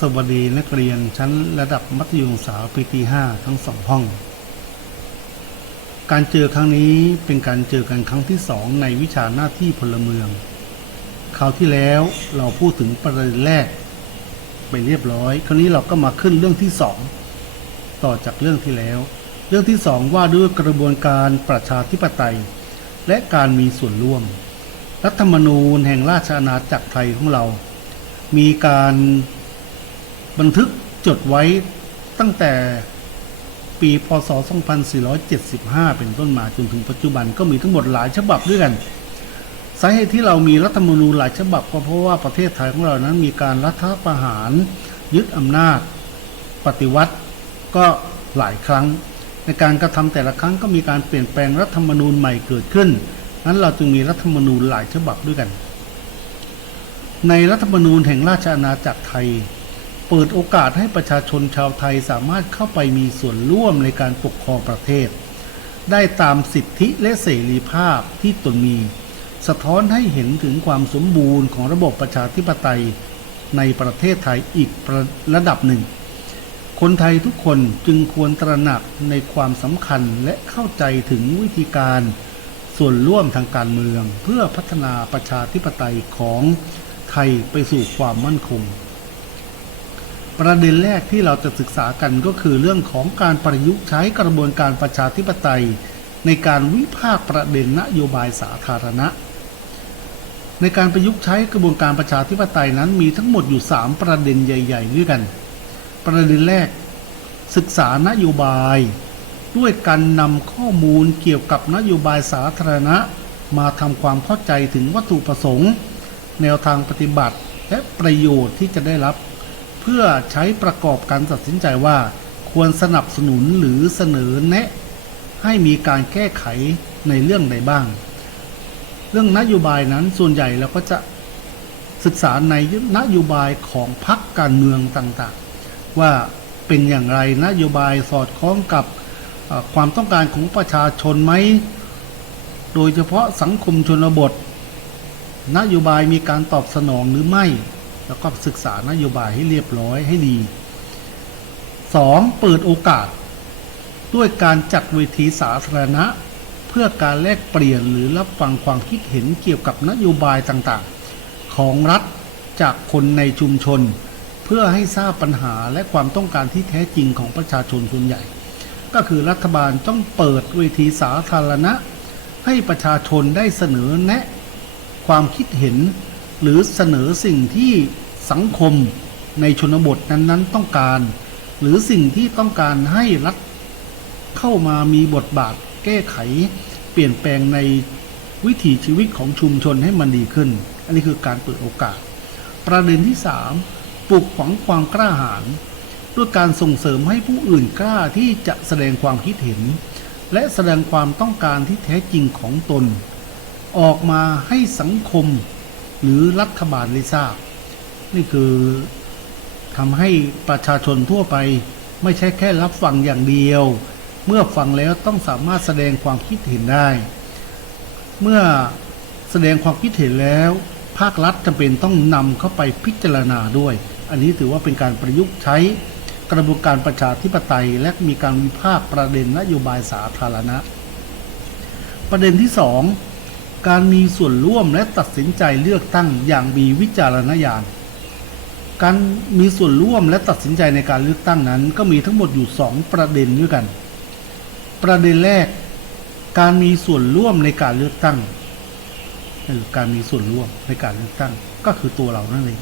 สวัสดีนักเรียนชั้นระดับมัธยมศึกษาปีที่ห้าทั้งสองห้อง การเจอครั้งนี้เป็นการเจอกันครั้งที่สองในวิชาหน้าที่พลเมือง คราวที่แล้วเราพูดถึงประเด็นแรก ไปเรียบร้อย คราวนี้เราก็มาขึ้นเรื่องที่สองต่อจากเรื่องที่แล้ว เรื่องที่สองว่าด้วยกระบวนการประชาธิปไตย และการมีส่วนร่วม รัฐธรรมนูญแห่งราชอาณาจักรไทยของเรา มีการ บันทึกจดไว้ตั้งแต่ปี พศ 2475 เป็นต้นมาจนถึงปัจจุบันก็มีทั้งหมดหลายฉบับด้วยกัน สาเหตุที่เรามีรัฐธรรมนูญหลายฉบับก็เพราะว่าประเทศไทยของเรานั้นมีการรัฐประหารยึดอำนาจปฏิวัติก็หลายครั้ง ในการกระทำแต่ละครั้งก็มีการเปลี่ยนแปลงรัฐธรรมนูญใหม่เกิดขึ้น นั้นเราจึงมีรัฐธรรมนูญหลายฉบับด้วยกัน ในรัฐธรรมนูญแห่งราชอาณาจักรไทย เปิดโอกาสให้ประชาชนชาวไทยสามารถเข้าไปมีส่วนร่วมในการปกครองประเทศ ได้ตามสิทธิและเสรีภาพที่ตนมี สะท้อนให้เห็นถึงความสมบูรณ์ของระบบประชาธิปไตยในประเทศไทยอีกระดับหนึ่ง คนไทยทุกคนจึงควรตระหนักในความสำคัญและเข้าใจถึงวิธีการ ส่วนร่วมทางการเมือง เพื่อพัฒนาประชาธิปไตยของไทยไปสู่ความมั่นคง ประเด็นแรกที่เราจะศึกษากันก็คือเรื่องของการประยุกต์ใช้กระบวนการประชาธิปไตย ในการวิพากษ์ประเด็นนโยบายสาธารณะ ในการประยุกต์ใช้กระบวนการประชาธิปไตยนั้นมีทั้งหมดอยู่ 3 ประเด็นใหญ่ ๆ ด้วยกัน ประเด็นแรก ศึกษานโยบาย ด้วยการนำข้อมูลเกี่ยวกับนโยบายสาธารณะ มาทำความเข้าใจถึงวัตถุประสงค์ แนวทางปฏิบัติและประโยชน์ที่จะได้รับ เพื่อใช้ประกอบการตัดสินใจว่า ควรสนับสนุนหรือเสนอแนะ ให้มีการแก้ไขในเรื่องใดบ้าง เรื่องนโยบายนั้นส่วนใหญ่เราก็จะศึกษาในนโยบายของพรรคการเมืองต่างๆ ว่าเป็นอย่างไรนโยบายสอดคล้องกับความต้องการของประชาชนไหม โดยเฉพาะสังคมชนบท นโยบายมีการตอบสนองหรือไม่ แล้วก็ศึกษานโยบายให้เรียบร้อยให้ดี 2. เปิดโอกาส ด้วยการจัดเวทีสาธารณะ เพื่อการแลกเปลี่ยนหรือรับฟังความคิดเห็นเกี่ยวกับนโยบายต่างๆ ของรัฐจากคนในชุมชน เพื่อให้ทราบปัญหาและความต้องการที่แท้จริงของประชาชนส่วนใหญ่ ก็คือรัฐบาลต้องเปิดเวทีสาธารณะ ให้ประชาชนได้เสนอแนะ ความคิดเห็น หรือเสนอสิ่งที่สังคมในชนบทนั้นๆต้องการ หรือสิ่งที่ต้องการให้รัฐเข้ามามีบทบาทแก้ไข เปลี่ยนแปลงในวิถีชีวิตของชุมชนให้มันดีขึ้น อันนี้คือการเปิดโอกาส ประเด็นที่ 3 ปลูกฝังความกล้าหาญด้วยการส่งเสริมให้ผู้อื่นกล้าที่จะแสดงความคิดเห็น และแสดงความต้องการที่แท้จริงของตน ออกมาให้สังคม หรือรัฐบาลได้ทราบ นี่คือทำให้ประชาชนทั่วไปไม่ใช่แค่รับฟังอย่างเดียว เมื่อฟังแล้วต้องสามารถแสดงความคิดเห็นได้ เมื่อแสดงความคิดเห็นแล้ว ภาครัฐจำเป็นต้องนำเข้าไปพิจารณาด้วย อันนี้ถือว่าเป็นการประยุกต์ใช้กระบวนการประชาธิปไตยและมีการวิพากษ์ประเด็นนโยบายสาธารณะ ประเด็นที่สอง การมีส่วนร่วมและตัดสินใจเลือกตั้งอย่างมีวิจารณญาณ การมีส่วนร่วมและตัดสินใจในการเลือกตั้งนั้น ก็มีทั้งหมดอยู่สองประเด็นด้วยกัน ประเด็นแรก การมีส่วนร่วมในการเลือกตั้งคือการมีส่วนร่วมในการเลือกตั้งก็คือตัวเรานั่นเอง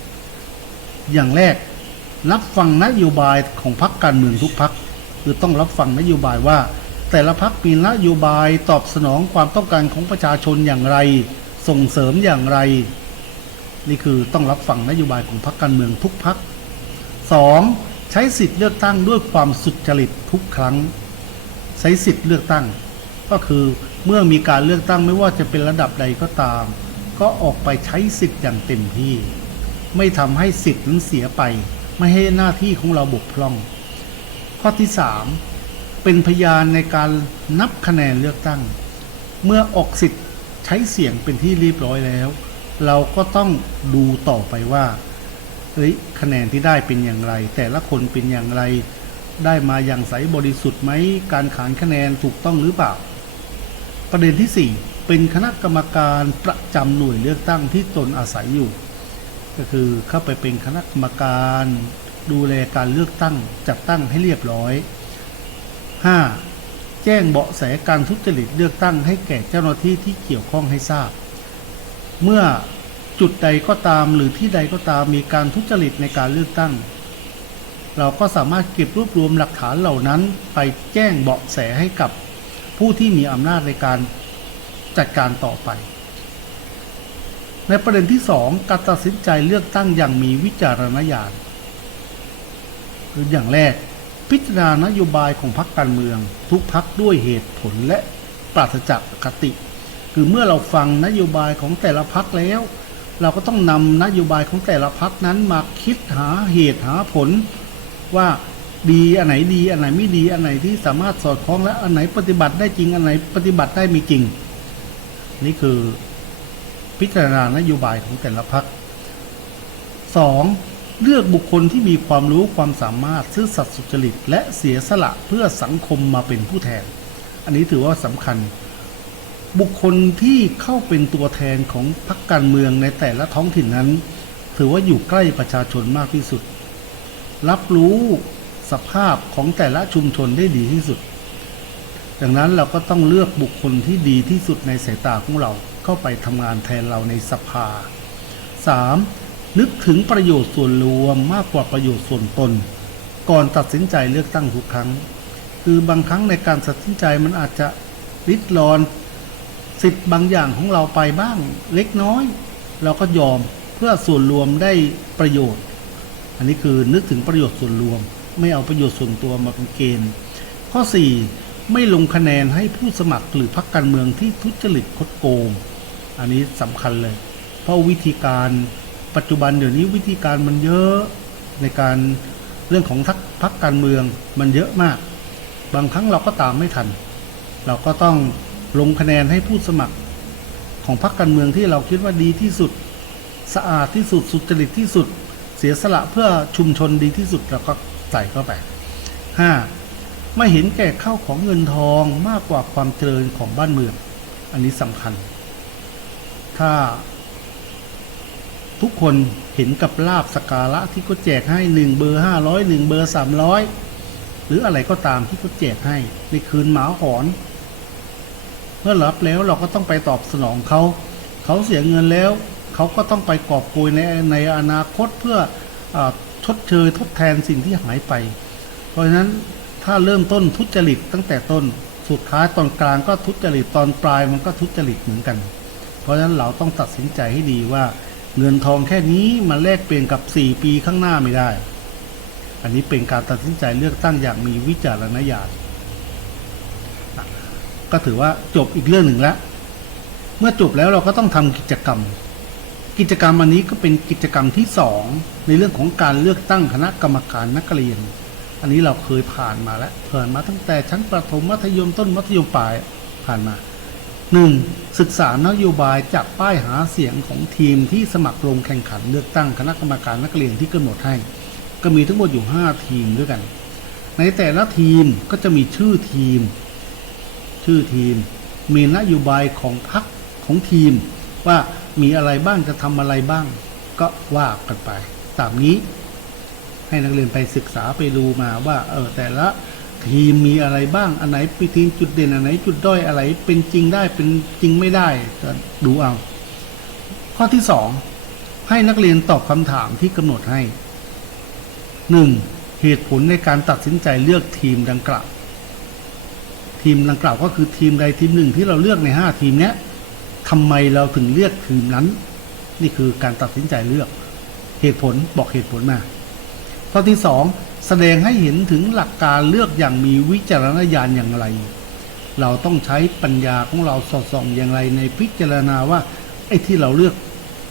อย่างแรกรับฟังนโยบายของพรรคการเมืองทุกพรรคคือต้องรับฟังนโยบายว่า แต่ละพรรคมีนโยบายตอบสนองความต้องการของประชาชนอย่างไร ส่งเสริมอย่างไร นี่คือต้องรับฟังนโยบายของพรรคการเมืองทุกพรรคสองใช้สิทธิ์เลือกตั้งด้วยความสุจริตทุกครั้ง ใช้สิทธิ์เลือกตั้ง ก็คือเมื่อมีการเลือกตั้งไม่ว่าจะเป็นระดับใดก็ตาม ก็ออกไปใช้สิทธิ์อย่างเต็มที่ ไม่ทำให้สิทธิ์นั้นเสียไป ไม่ให้หน้าที่ของเราบกพร่อง ข้อที่ 3 เป็นพยานในการนับคะแนนเลือกตั้ง เมื่อออกสิทธิ์ใช้เสียงเป็นที่เรียบร้อยแล้ว เราก็ต้องดูต่อไปว่าเอ้ยคะแนนที่ได้เป็นอย่างไร แต่ละคนเป็นอย่างไร ได้มาอย่างใสบริสุทธิ์ไหมการขานคะแนนถูกต้องหรือเปล่า ประเด็นที่ 4 เป็นคณะกรรมการประจำหน่วยเลือกตั้งที่ตนอาศัยอยู่ ก็คือเข้าไปเป็นคณะกรรมการ ดูแลการเลือกตั้งจัดตั้งให้เรียบร้อย 5. แจ้งเบาะแสการทุจริตเลือกตั้งให้แก่เจ้าหน้าที่ที่เกี่ยวข้องให้ทราบ เมื่อจุดใดก็ตามหรือที่ใดก็ตามมีการทุจริตในการเลือกตั้ง เราก็สามารถเก็บรวบรวมหลักฐานเหล่านั้นไปแจ้งเบาะแสให้กับผู้ที่มีอำนาจในการจัดการต่อไป ในประเด็นที่สองการตัดสินใจเลือกตั้งอย่างมีวิจารณญาณคืออย่างแรก พิจารณานโยบายของพรรคการเมือง ทุกพรรคด้วยเหตุผลและปราศจากคติ คือเมื่อเราฟังนโยบายของแต่ละพรรคแล้ว เราก็ต้องนำนโยบายของแต่ละพรรคนั้นมาคิดหาเหตุหาผล ว่าดีอันไหนดีอันไหนไม่ดีอันไหนที่สามารถสอดคล้องและอันไหนปฏิบัติได้จริงอันไหนปฏิบัติได้ไม่จริง นี่คือพิจารณานโยบายของแต่ละพรรคสอง เลือกบุคคลที่มีความรู้ความสามารถซื่อสัตย์สุจริต และเสียสละเพื่อสังคมมาเป็นผู้แทน อันนี้ถือว่าสำคัญ บุคคลที่เข้าเป็นตัวแทนของพรรคการเมืองในแต่ละท้องถิ่นนั้น ถือว่าอยู่ใกล้ประชาชนมากที่สุด รับรู้สภาพของแต่ละชุมชนได้ดีที่สุด ดังนั้นเราก็ต้องเลือกบุคคลที่ดีที่สุดในสายตาของเราเข้าไปทำงานแทนเราในสภา 3. นึกถึงประโยชน์ส่วนรวมมากกว่าประโยชน์ส่วนตน ก่อนตัดสินใจเลือกตั้งทุกครั้ง คือบางครั้งในการตัดสินใจมันอาจจะริดรอน สิทธิ์บางอย่างของเราไปบ้างเล็กน้อย เราก็ยอมเพื่อส่วนรวมได้ประโยชน์ อันนี้คือนึกถึงประโยชน์ส่วนรวม ไม่เอาประโยชน์ส่วนตัวมาเป็นเกณฑ์ ข้อ 4 ไม่ลงคะแนนให้ผู้สมัครหรือพรรคการเมืองที่ทุจริตคดโกง อันนี้สำคัญเลย เพราะวิธีการ ปัจจุบันเดี๋ยวนี้วิธีการมันเยอะในการเรื่องของทักพรรคการเมืองมันเยอะมาก บางครั้งเราก็ตามไม่ทัน เราก็ต้องลงคะแนนให้ผู้สมัครของพรรคการเมืองที่เราคิดว่าดีที่สุดสะอาดที่สุดสุจริตที่สุด เสียสละเพื่อชุมชนดีที่สุดเราก็ใส่เข้าไป 5. ไม่เห็นแก่เข้าของเงินทองมากกว่าความเจริญของบ้านเมือง อันนี้สำคัญ ถ้า ทุกคนเห็นกับลาบสการะที่เขาแจกให้หนึ่งเบอร์ห้าร้อยหนึ่งเบอร์สามร้อยหรืออะไรก็ตามที่เขาแจกให้ในคืนหมาหอน เมื่อรับแล้วเราก็ต้องไปตอบสนองเขา เขาเสียเงินแล้ว เขาก็ต้องไปกอบโกยในในอนาคตเพื่ออชดเชยทดแทนสิ่งที่หายไป เพราะฉะนั้นถ้าเริ่มต้นทุจริตตั้งแต่ต้นสุดท้ายตอนกลางก็ทุจริตตอนปลายมันก็ทุจริตเหมือนกัน เพราะฉะนั้นเราต้องตัดสินใจให้ดีว่า เงินทองแค่นี้มาแลกเปลี่ยนกับ 4 ปีข้างหน้าไม่ได้ อันนี้เป็นการตัดสินใจเลือกตั้งอย่างมีวิจารณญาณก็ถือว่าจบอีกเรื่องหนึ่งแล้ว เมื่อจบแล้วเราก็ต้องทำกิจกรรม กิจกรรมอันนี้ก็เป็นกิจกรรมที่สองในเรื่องของการเลือกตั้งคณะกรรมการนักเรียน อันนี้เราเคยผ่านมาแล้วผ่านมาตั้งแต่ชั้นประถมมัธยมต้นมัธยมปลายผ่านมา หนึ่งศึกษานโยบายจากป้ายหาเสียงของทีมที่สมัครลงแข่งขันเลือกตั้งคณะกรรมการนักเรียนที่กำหนดให้ ก็มีทั้งหมดอยู่ 5 ทีมด้วยกัน ในแต่ละทีมก็จะมีชื่อทีม ชื่อทีม มีนโยบายของพรรคของทีม ว่ามีอะไรบ้างจะทำอะไรบ้าง ก็ว่ากันไป ตามนี้ ให้นักเรียนไปศึกษาไปดูมาว่าเออแต่ละ ทีมมีอะไรบ้าง อันไหนป็นทีมจุดเด่นอันไหนจุดด้อยอะไรเป็นจริงได้เป็นจริงไม่ได้ก็ดูเอา ข้อที่สองให้นักเรียนตอบคำถามที่กำหนดให้หนึ่งเหตุผลในการตัดสินใจเลือกทีมดังกล่าว ทีมดังกล่าวก็คือทีมใดทีมหนึ่งที่เราเลือกในห้าทีมเนี้ยทำไมเราถึงเลือกทีมนั้น นี่คือการตัดสินใจเลือก เหตุผลบอกเหตุผลมาข้อที่สอง แสดงให้เห็นถึงหลักการเลือกอย่างมีวิจารณญาณอย่างไร เราต้องใช้ปัญญาของเราสอดส่องอย่างไรในพิจารณาว่าไอ้ที่เราเลือก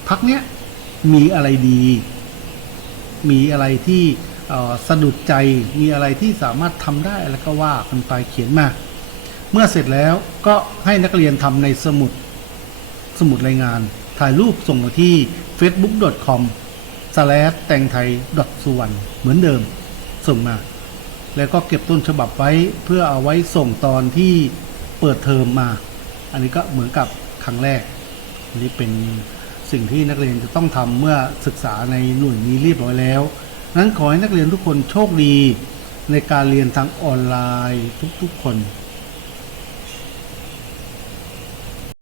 พักเนี้ยมีอะไรดี มีอะไรที่สะดุดใจ มีอะไรที่สามารถทำได้แล้วก็ว่ากันไปเขียนมา เมื่อเสร็จแล้วก็ให้นักเรียนทำในสมุดสมุดรายงาน ถ่ายรูปส่งมาที่ facebook.com slash แตงไทยสุวรรณเหมือนเดิม ส่งมา แล้วก็เก็บต้นฉบับไว้เพื่อเอาไว้ส่งตอนที่เปิดเทอมมา อันนี้ก็เหมือนกับครั้งแรกน,นี่เป็นสิ่งที่นักเรียนจะต้องทำเมื่อศึกษาในหน่วยนี้เรียบร้อยแล้ว นั้นขอให้นักเรียนทุกคนโชคดีในการเรียนทางออนไลน์ทุกๆคน